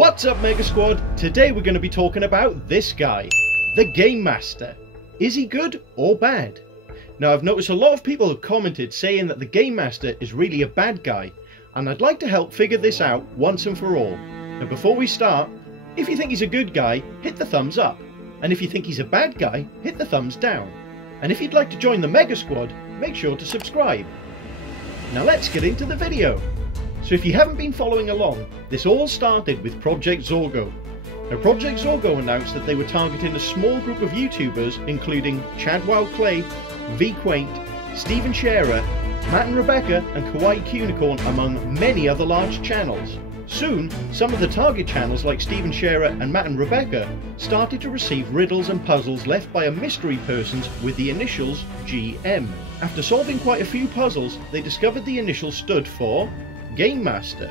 What's up, Mega Squad? Today we're going to be talking about this guy, the Game Master. Is he good or bad? Now, I've noticed a lot of people have commented saying that the Game Master is really a bad guy, and I'd like to help figure this out once and for all. Now, before we start, if you think he's a good guy, hit the thumbs up, and if you think he's a bad guy, hit the thumbs down. And if you'd like to join the Mega Squad, make sure to subscribe. Now let's get into the video. So if you haven't been following along, this all started with Project Zorgo. Now, Project Zorgo announced that they were targeting a small group of YouTubers including ChadWildClay, VQuaint, Stephen Sharer, Matt and Rebecca and Kawaii Cunicorn, among many other large channels. Soon, some of the target channels like Stephen Sharer and Matt and Rebecca started to receive riddles and puzzles left by a mystery person with the initials GM. After solving quite a few puzzles, they discovered the initials stood for Game Master.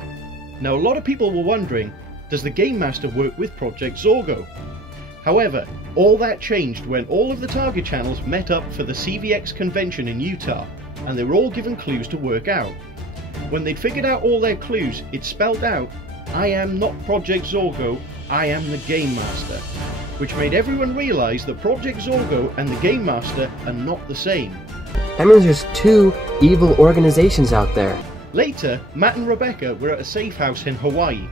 Now, a lot of people were wondering, does the Game Master work with Project Zorgo? However, all that changed when all of the target channels met up for the CVX convention in Utah, and they were all given clues to work out. When they'd figured out all their clues, it spelled out, "I am not Project Zorgo, I am the Game Master," which made everyone realise that Project Zorgo and the Game Master are not the same. That means there's two evil organizations out there. Later, Matt and Rebecca were at a safe house in Hawaii,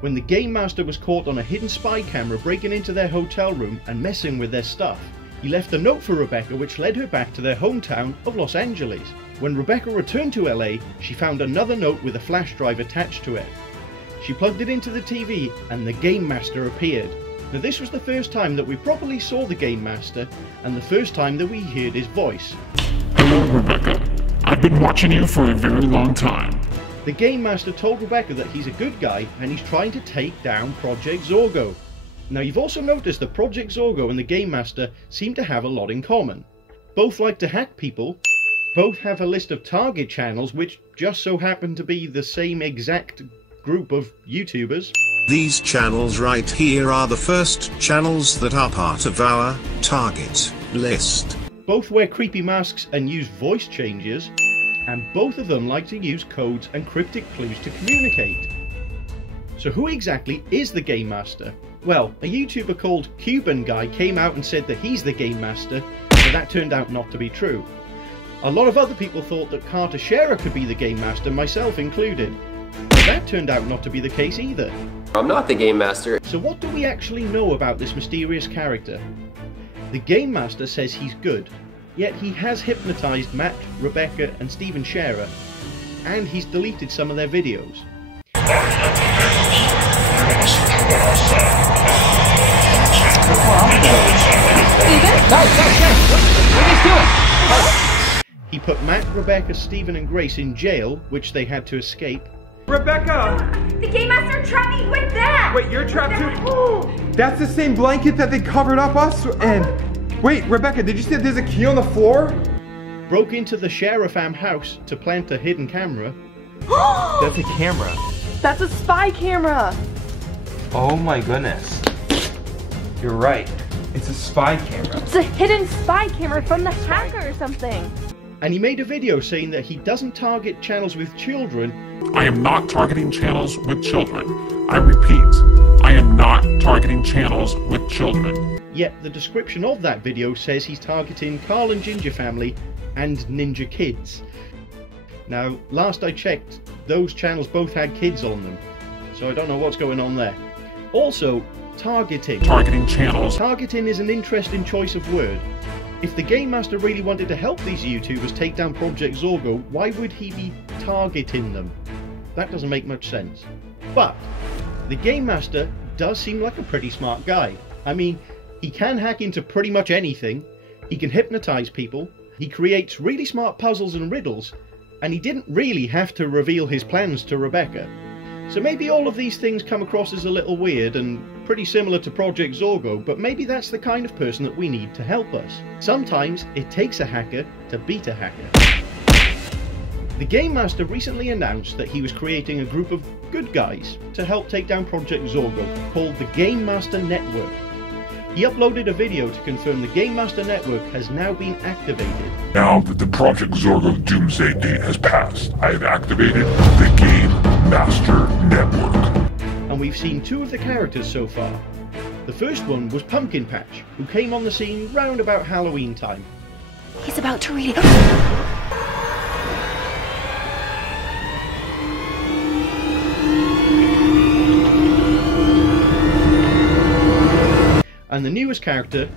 when the Game Master was caught on a hidden spy camera breaking into their hotel room and messing with their stuff. He left a note for Rebecca which led her back to their hometown of Los Angeles. When Rebecca returned to LA, she found another note with a flash drive attached to it. She plugged it into the TV and the Game Master appeared. Now, this was the first time that we properly saw the Game Master and the first time that we heard his voice. Hello, Rebecca. I've been watching you for a very long time. The Game Master told Rebecca that he's a good guy and he's trying to take down Project Zorgo. Now, you've also noticed that Project Zorgo and the Game Master seem to have a lot in common. Both like to hack people, both have a list of target channels which just so happen to be the same exact group of YouTubers. These channels right here are the first channels that are part of our target list. Both wear creepy masks and use voice changes, and both of them like to use codes and cryptic clues to communicate. So who exactly is the Game Master? Well, a YouTuber called Cuban Guy came out and said that he's the Game Master, but that turned out not to be true. A lot of other people thought that Carter Sharer could be the Game Master, myself included, but that turned out not to be the case either. I'm not the Game Master. So what do we actually know about this mysterious character? The Game Master says he's good, yet he has hypnotized Matt, Rebecca and Stephen Sharer, and he's deleted some of their videos. He put Matt, Rebecca, Stephen and Grace in jail, which they had to escape. Rebecca! The Game Master trapped me with that! Wait, you're trapped too? That's the same blanket that they covered up us and... Wait, Rebecca, did you say there's a key on the floor? Broke into the Sharer fam house to plant a hidden camera. That's a camera. That's a spy camera! Oh my goodness. You're right. It's a spy camera. It's a hidden spy camera from the hacker or something. And he made a video saying that he doesn't target channels with children. I am not targeting channels with children. I repeat, I am not targeting channels with children. Yet the description of that video says he's targeting Carl and Ginger Family and Ninja Kids. Now, last I checked, those channels both had kids on them, so I don't know what's going on there. Also, targeting. Targeting channels. Targeting is an interesting choice of word. If the Game Master really wanted to help these YouTubers take down Project Zorgo, why would he be targeting them? That doesn't make much sense. But the Game Master does seem like a pretty smart guy. I mean, he can hack into pretty much anything, he can hypnotize people, he creates really smart puzzles and riddles, and he didn't really have to reveal his plans to Rebecca. So maybe all of these things come across as a little weird and pretty similar to Project Zorgo, but maybe that's the kind of person that we need to help us. Sometimes it takes a hacker to beat a hacker. The Game Master recently announced that he was creating a group of good guys to help take down Project Zorgo called the Game Master Network. He uploaded a video to confirm the Game Master Network has now been activated. Now that the Project Zorgo doomsday date has passed, I have activated the Game Master Network. And and we've seen two of the characters so far. The first one was Pumpkin Patch, who came on the scene round about Halloween time. He's about to read it. And the newest character,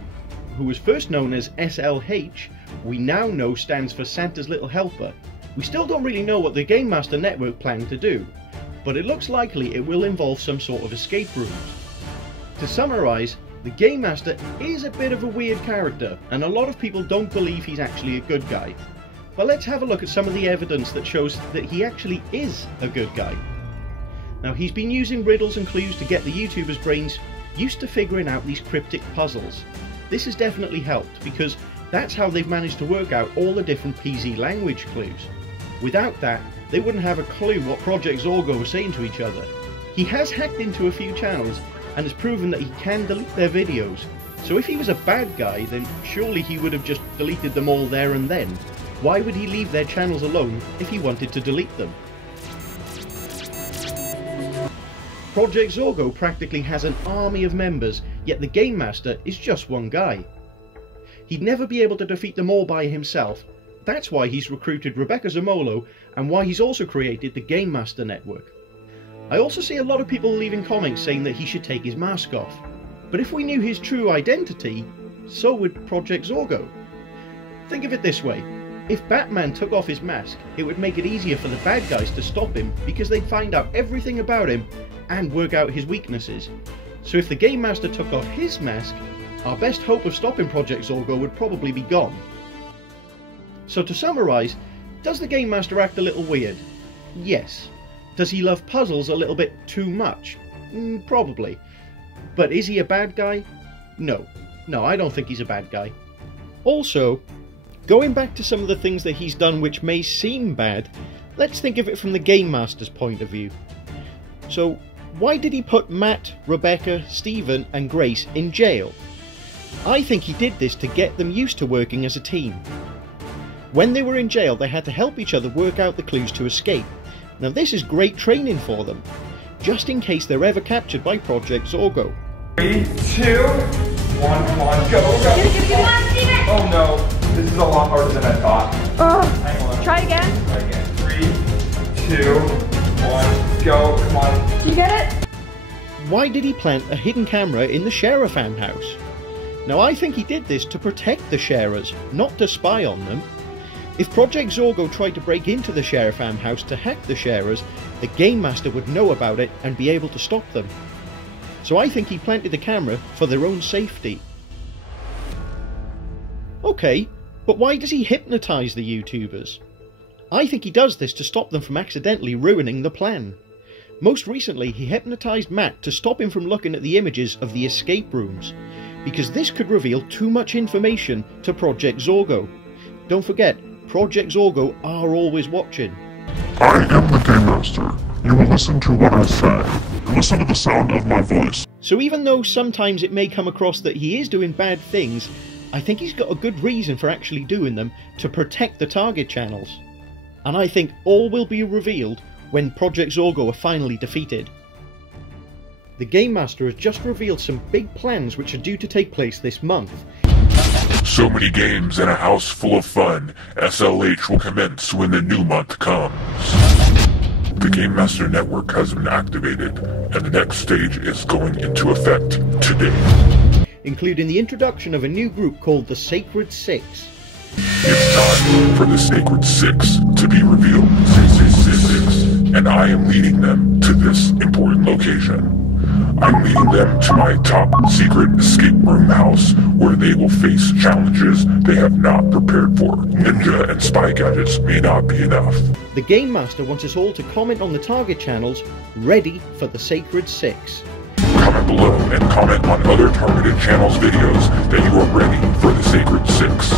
who was first known as SLH, we now know stands for Santa's Little Helper. We still don't really know what the Game Master Network planned to do, but it looks likely it will involve some sort of escape rooms. To summarise, the Game Master is a bit of a weird character, and a lot of people don't believe he's actually a good guy. But let's have a look at some of the evidence that shows that he actually is a good guy. Now, he's been using riddles and clues to get the YouTubers' brains used to figuring out these cryptic puzzles. This has definitely helped, because that's how they've managed to work out all the different PZ language clues. Without that, they wouldn't have a clue what Project Zorgo was saying to each other. He has hacked into a few channels and has proven that he can delete their videos. So if he was a bad guy, then surely he would have just deleted them all there and then. Why would he leave their channels alone if he wanted to delete them? Project Zorgo practically has an army of members, yet the Game Master is just one guy. He'd never be able to defeat them all by himself. That's why he's recruited Rebecca Zamolo, and why he's also created the Game Master Network. I also see a lot of people leaving comments saying that he should take his mask off. But if we knew his true identity, so would Project Zorgo. Think of it this way. If Batman took off his mask, it would make it easier for the bad guys to stop him, because they'd find out everything about him and work out his weaknesses. So if the Game Master took off his mask, our best hope of stopping Project Zorgo would probably be gone. So to summarise, does the Game Master act a little weird? Yes. Does he love puzzles a little bit too much? Probably. But is he a bad guy? No. No, I don't think he's a bad guy. Also, going back to some of the things that he's done which may seem bad, let's think of it from the Game Master's point of view. So, why did he put Matt, Rebecca, Stephen and Grace in jail? I think he did this to get them used to working as a team. When they were in jail, they had to help each other work out the clues to escape. Now this is great training for them, just in case they're ever captured by Project Zorgo. 3, 2, 1, come on, go, go! Come on, Steven! Oh no, this is a lot harder than I thought. Hang on. Try again. Try again. 3, 2, 1, go, come on. Did you get it? Why did he plant a hidden camera in the Sheriffan house? Now I think he did this to protect the Sharers, not to spy on them. If Project Zorgo tried to break into the Sheriffan house to hack the Sharers, the Game Master would know about it and be able to stop them. So I think he planted the camera for their own safety. Okay, but why does he hypnotize the YouTubers? I think he does this to stop them from accidentally ruining the plan. Most recently, he hypnotized Matt to stop him from looking at the images of the escape rooms, because this could reveal too much information to Project Zorgo. Don't forget, Project Zorgo are always watching. I am the Game Master. You will listen to what I say. Listen to the sound of my voice. So even though sometimes it may come across that he is doing bad things, I think he's got a good reason for actually doing them to protect the target channels. And I think all will be revealed when Project Zorgo are finally defeated. The Game Master has just revealed some big plans which are due to take place this month. So many games in a house full of fun. SLH will commence when the new month comes. The Game Master Network has been activated, and the next stage is going into effect today. Including the introduction of a new group called the Sacred Six. It's time for the Sacred Six to be revealed. 666, and I am leading them to this important location. I'm leading them to my top secret escape room house, where they will face challenges they have not prepared for. Ninja and spy gadgets may not be enough. The Game Master wants us all to comment on the target channels, ready for the Sacred Six. Comment below and comment on other targeted channels videos that you are ready for the Sacred Six.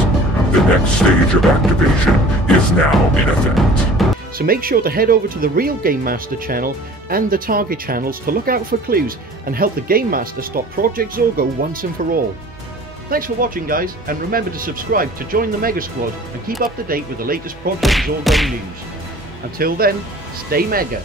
The next stage of activation is now in effect. So make sure to head over to the real Game Master channel and the target channels to look out for clues and help the Game Master stop Project Zorgo once and for all. Thanks for watching guys, and remember to subscribe to join the Mega Squad and keep up to date with the latest Project Zorgo news. Until then, stay Mega!